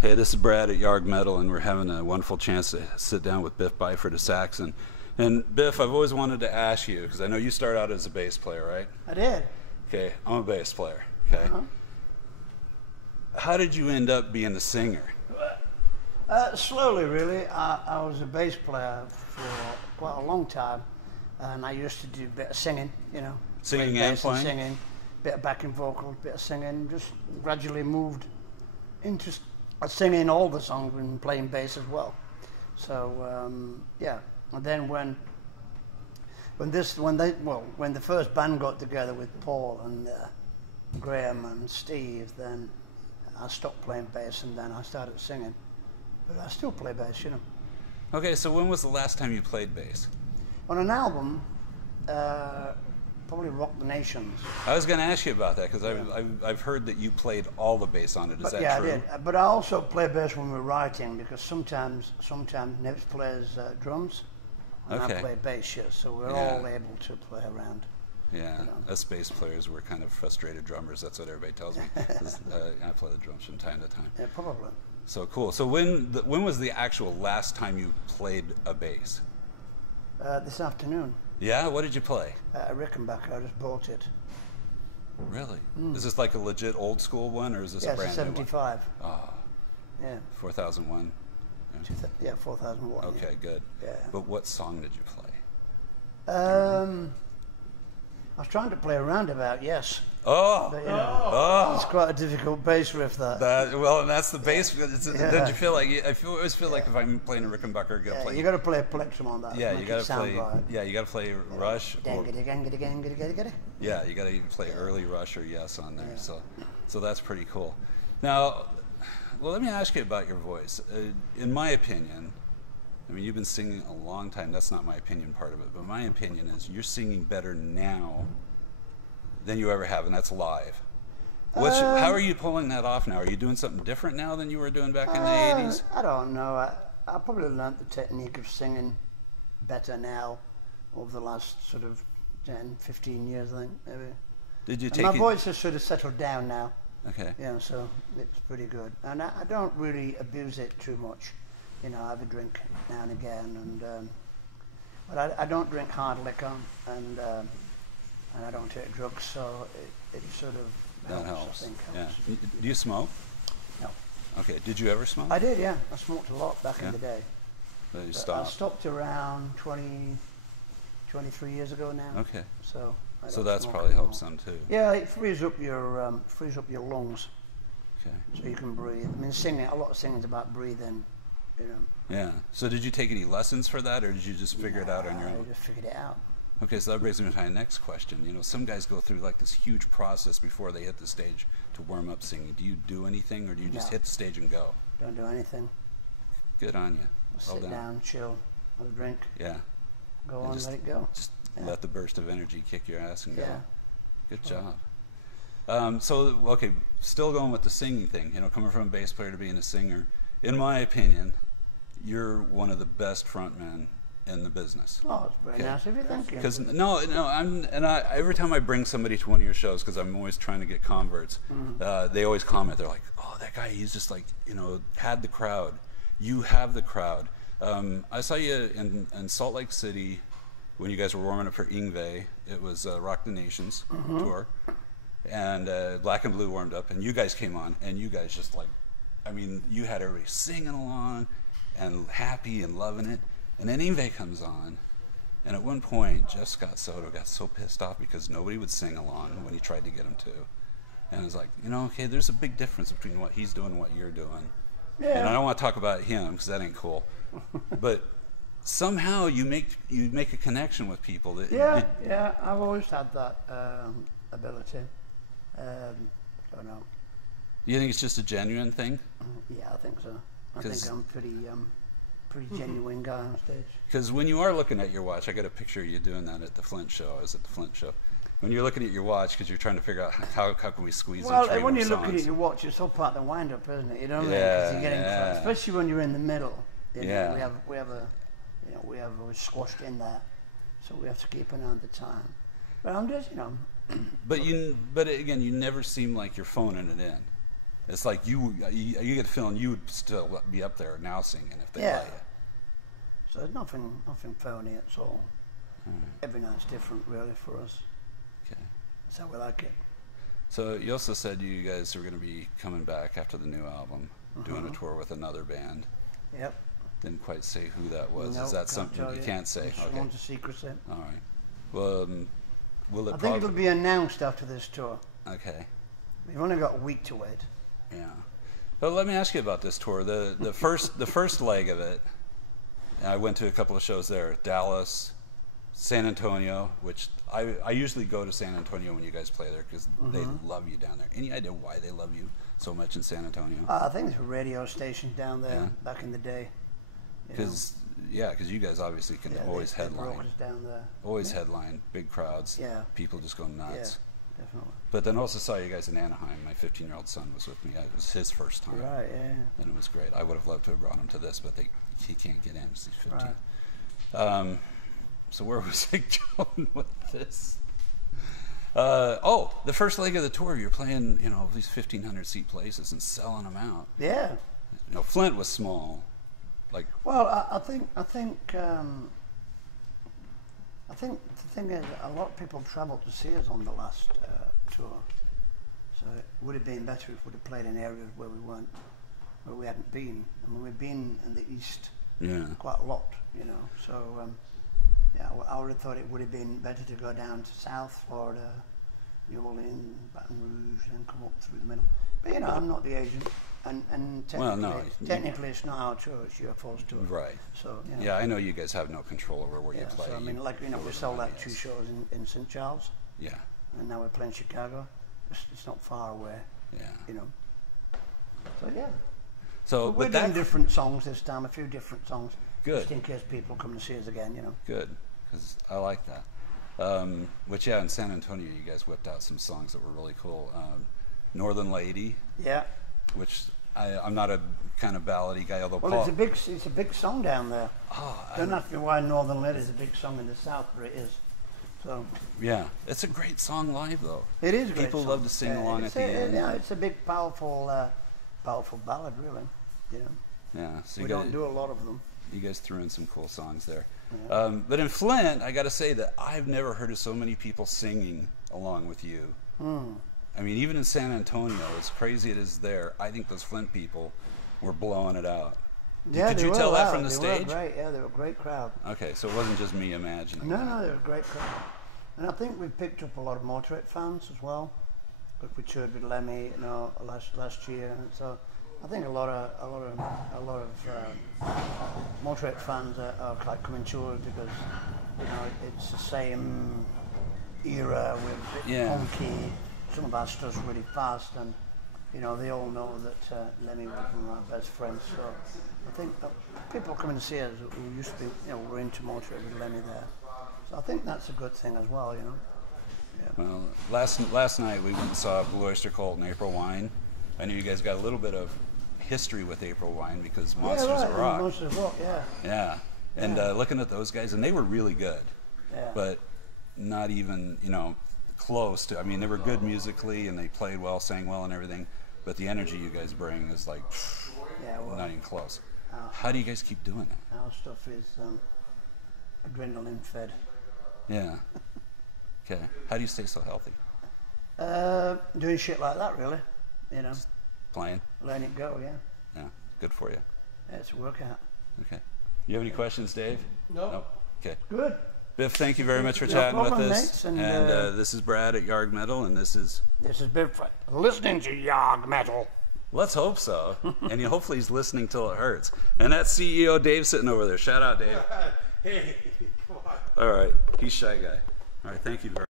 Hey, this is Brad at Yarg Metal, and we're having a wonderful chance to sit down with Biff Byford of Saxon. And Biff, I've always wanted to ask you, because I know you started out as a bass player, right? I did. Okay, I'm a bass player, okay? How did you end up being a singer? Slowly, really. I was a bass player for quite a long time, and I used to do a bit of singing, you know. Singing and playing? Singing, bit of backing vocals, bit of singing, just gradually moved into singing all the songs and playing bass as well. So, yeah. And then when the first band got together with Paul and Graham and Steve, then I stopped playing bass and then I started singing. But I still play bass, you know. Okay, so when was the last time you played bass? On an album, probably Rock the Nations. I was going to ask you about that, because I've heard that you played all the bass on it. Is that true? Yeah, I did. But I also play bass when we're writing, because sometimes Nips plays drums, and I play bass, yeah, so we're all able to play around. Yeah, us bass players, we're kind of frustrated drummers. That's what everybody tells me. I play the drums from time to time. Yeah, probably. So cool. So when was the actual last time you played a bass? This afternoon. Yeah? What did you play? A Rickenbacker. I just bought it. Really? Is this like a legit old school one, or is this a brand new one? 75. Oh. Yeah. 4001? Yeah, 4001. Okay, good. Yeah. But what song did you play? I was trying to play a roundabout, yes. Oh! But, you know, it's quite a difficult bass riff, that. Well, and that's the bass. Don't you feel like? I always feel like if I'm playing a Rickenbacker, I gotta play. You got to play a plectrum on that. Yeah, you got to play. Right. Yeah, you got to play Rush. Yeah, you got to even play Yeah. early Rush or Yes on there. Yeah. So that's pretty cool. Now, well, let me ask you about your voice. In my opinion, I mean, you've been singing a long time. That's not my opinion part of it, but my opinion is you're singing better now than you ever have, and that's live. How are you pulling that off now? Are you doing something different now than you were doing back in the 80s? I don't know. I probably learned the technique of singing better now over the last sort of 10, 15 years, I think, maybe. Did you and take my voice has sort of settled down now. Okay. You know, so it's pretty good. And I don't really abuse it too much. You know, I have a drink now and again, and but I don't drink hard liquor, and I don't take drugs, so it sort of that helps. I think helps. Yeah. Do you smoke? No. Okay. Did you ever smoke? I did, yeah. I smoked a lot back in the day. But you But stopped. I stopped around 23 years ago now. Okay. So that's probably helped some too. Yeah, it frees up your lungs, Okay. so you can breathe. I mean, a lot of singing's about breathing. You know. Yeah. So did you take any lessons for that, or did you just figure it out on your own? I just figured it out. Okay, so that brings me to my next question. You know, some guys go through like this huge process before they hit the stage to warm up singing. Do you do anything, or do you just hit the stage and go? Don't do anything. Good on you. Sit down, chill, have a drink. Yeah. Go on, let it go. Just let the burst of energy kick your ass and go. Yeah. Good job. So, okay, still going with the singing thing, you know, coming from a bass player to being a singer, in my opinion, you're one of the best frontmen in the business. Oh, it's very nice of you, thank you. Because every time I bring somebody to one of your shows, because I'm always trying to get converts, they always comment. They're like, "Oh, that guy, he's just like, you know, had the crowd. You have the crowd." I saw you in Salt Lake City when you guys were warming up for Yngwie. It was Rock the Nations tour, and Black and Blue warmed up, and you guys came on, and you guys just like, I mean, you had everybody singing along and happy and loving it. And then Yngwie comes on, and at one point, Jeff Scott Soto got so pissed off because nobody would sing along when he tried to get him to. And it was like, you know, okay, there's a big difference between what he's doing and what you're doing. Yeah. And I don't want to talk about him because that ain't cool. But somehow you make a connection with people. Yeah, I've always had that ability. I don't know. You think it's just a genuine thing? Yeah, I think so. I think I'm pretty genuine guy on stage. Because when you are looking at your watch, I got a picture of you doing that at the Flint show. I was at the Flint show. When you're looking at your watch, because you're trying to figure out how can we squeeze in three more songs. Well, when you're looking at your watch, it's all part of the wind-up, isn't it? You know what I mean? Because you're getting, especially when you're in the middle. You know, we're squashed in there, so we have to keep an eye on the time. But I'm just, you know. But again, you never seem like you're phoning it in. It's like you get the feeling you would still be up there now singing if they play it. So there's nothing phony at all. Every night's different, really, for us. Okay. That's how we like it. So you also said you guys are going to be coming back after the new album, doing a tour with another band. Yep. Didn't quite say who that was. Nope, Is that something you can't say? Okay. It's a secrecy. All right. Well, will it? I think it'll be announced after this tour. Okay. We've only got a week to wait. Yeah. But let me ask you about this tour. The first leg of it. I went to a couple of shows there. Dallas, San Antonio, which I usually go to San Antonio when you guys play there because they love you down there. Any idea why they love you so much in San Antonio? I think there's a radio station down there back in the day. Because you guys obviously can always headline. Down there. Always headline, big crowds. Yeah. People just go nuts. Yeah, definitely. But then also saw you guys in Anaheim. My 15-year-old son was with me. It was his first time. Right, yeah. And it was great. I would have loved to have brought him to this, but he can't get in because he's 15. Right. So where was I going with this? The first leg of the tour, you're playing, these 1,500 seat places and selling them out. Yeah. Flint was small. Well, I think the thing is, a lot of people travelled to see us on the last tour. So it would have been better if we'd have played in areas where we hadn't been. I mean, we've been in the East quite a lot, So I would have thought it would have been better to go down to South Florida, New Orleans, Baton Rouge, and come up through the middle. But I'm not the agent, and technically it's not our tour; it's UFO's tour. Right. So yeah, I know you guys have no control over where you play. So I mean, we sold out 2 shows in St. Charles. Yeah. And now we're playing Chicago. It's not far away. Yeah. So yeah. So we're doing different songs this time, a few different songs. Good. Just in case people come to see us again, Good, because I like that. Which in San Antonio, you guys whipped out some songs that were really cool. Northern Lady. Yeah. Which I'm not a kind of ballady guy, although it's a big song down there. Don't ask me why Northern Lady is a big song in the South, but it is. So. Yeah, it's a great song live though. It is a great People song. love to sing along at the end. Yeah, it's a big, powerful ballad, really. Yeah. So we don't do a lot of them. You guys threw in some cool songs there. Yeah. But in Flint, I got to say that I've never heard of so many people singing along with you. I mean, even in San Antonio, as crazy it is there, I think those Flint people were blowing it out. Yeah, Could you tell that from the stage? They were great. Yeah, they were a great crowd. Okay, so it wasn't just me imagining. No, they were a great crowd. And I think we picked up a lot of Motorhead fans as well. Like we toured with Lemmy, last year. And so I think a lot of Motorhead fans are quite coming to us because it's the same era. We're a bit funky. Some of our stuff's really fast, and they all know that Lemmy was one of our best friends. So I think people coming to see us who used to be, were into Motorhead with Lemmy there. So I think that's a good thing as well, Yeah. Well, last night we went and saw Blue Oyster Cult and April Wine. I know you guys got a little bit of history with April Wine because Monsters of Rock. Monsters of Rock, yeah. Yeah, and looking at those guys, and they were really good, but not even close to. I mean, they were good musically and they played well, sang well, and everything. But the energy you guys bring is like not even close. How do you guys keep doing that? Our stuff is adrenaline fed. Yeah. Okay. How do you stay so healthy? Doing shit like that, really. Just playing. Letting it go, yeah. Yeah. Good for you. Yeah, it's a workout. Okay. You have any questions, Dave? No. Okay. Good. Biff, thank you very much for chatting with us. Mates, and this is Brad at Yarg Metal, and this is Biff listening to Yarg Metal. Let's hope so. And hopefully he's listening till it hurts. And that's CEO Dave sitting over there. Shout out, Dave. Hey, come on. All right. He's Shy Guy. All right. Thank you very much.